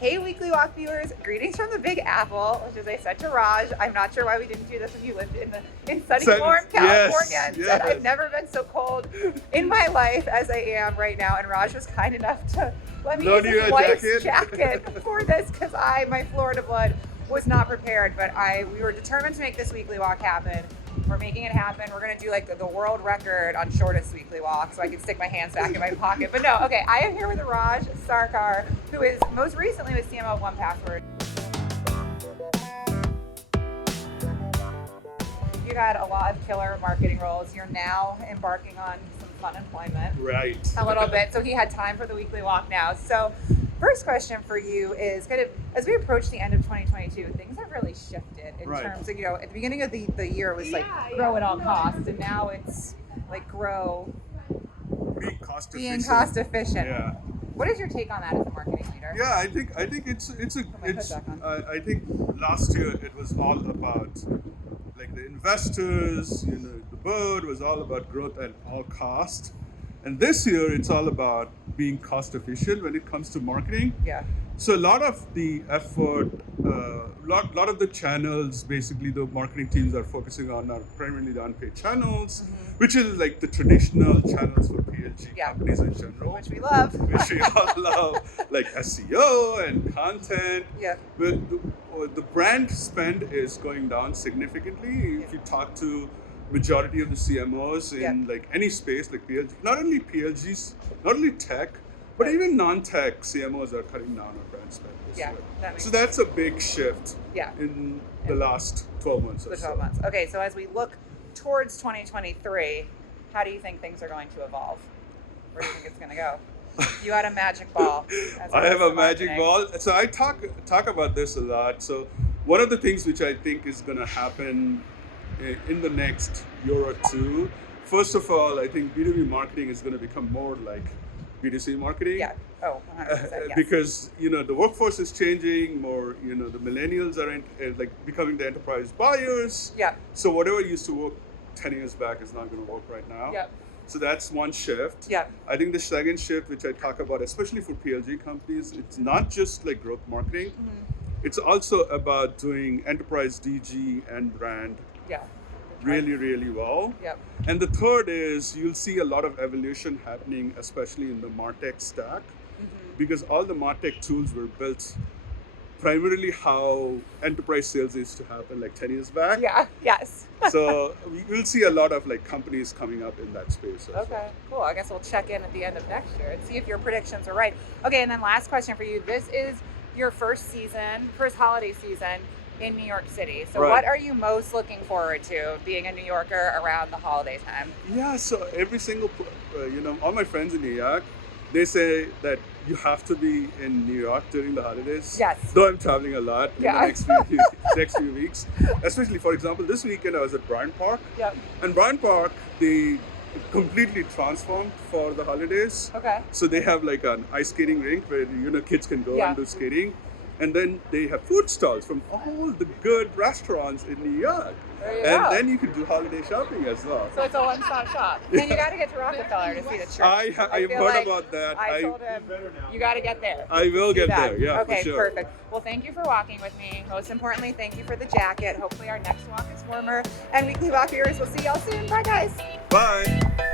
Hey, Weekly Walk viewers, greetings from the Big Apple, which as I said to Raj, I'm not sure why we didn't do this when you lived in sunny, warm California. Yes. I've never been so cold in my life as I am right now, and Raj was kind enough to let me use his wife's jacket for this because my Florida blood was not prepared, but we were determined to make this Weekly Walk happen. We're making it happen. We're going to do like the world record on shortest weekly walk so I can stick my hands back in my pocket. But no, okay, I am here with Raj Sarkar, who is most recently with CMO of 1Password. You had a lot of killer marketing roles. You're now embarking on some fun employment. Right. A little bit. So he had time for the weekly walk now. So first question for you is kind of, as we approach the end of 2022, things have really shifted in terms of, at the beginning of the year was like grow at all costs, and now it's like grow being cost efficient. Yeah. What is your take on that as a marketing leader? Yeah, I think I think last year it was all about like the investors, the board was all about growth at all cost. And this year, it's all about being cost efficient when it comes to marketing. Yeah. So a lot of the effort, lot of the channels, basically the marketing teams are focusing on are primarily the unpaid channels, which is like the traditional channels for PLG companies in general. Which we love. Which we all love, like SEO and content. Yeah. But the brand spend is going down significantly. If you talk to majority of the CMOs in like any space, like PLG, not only PLGs, not only tech, but even non-tech CMOs are cutting down on brand spend this year. So that's a big shift in the last 12 months or so. 12 months. Okay, so as we look towards 2023, how do you think things are going to evolve? Where do you think it's going to go? You had a magic ball. I have a magic ball. So I talk about this a lot. So one of the things which I think is going to happen in the next year or two, first of all, I think B2B marketing is going to become more like B2C marketing. Yeah. Oh, 100%. Yes. Because the workforce is changing more. The millennials are like becoming the enterprise buyers. Yeah. So whatever used to work 10 years back is not going to work right now. Yeah. So that's one shift. Yeah. I think the second shift, which I talk about, especially for PLG companies, it's not just like growth marketing. It's also about doing enterprise DG and brand. Yeah. Really, really well. Yep. And the third is you'll see a lot of evolution happening, especially in the MarTech stack, because all the MarTech tools were built primarily how enterprise sales used to happen like 10 years back. Yeah, yes. So we'll see a lot of like companies coming up in that space. Okay, cool. I guess we'll check in at the end of next year and see if your predictions are right. Okay, and then last question for you. This is your first holiday season in New York City. So what are you most looking forward to being a New Yorker around the holiday time? Yeah, so every single, all my friends in New York, they say that you have to be in New York during the holidays. Yes. Though I'm traveling a lot in the next few weeks. Especially, for example, this weekend I was at Bryant Park. Yep. And Bryant Park, they completely transformed for the holidays. Okay. So they have like an ice skating rink where kids can go and do skating. And then they have food stalls from all the good restaurants in New York. Then you can do holiday shopping as well. So it's a one-stop shop. And you got to get to Rockefeller to see the church. I have heard about that. I told him, you got to get there. I will get there, yeah, okay, for sure. Perfect. Well, thank you for walking with me. Most importantly, thank you for the jacket. Hopefully our next walk is warmer. And Weekly Walk viewers, we'll see y'all soon. Bye, guys. Bye.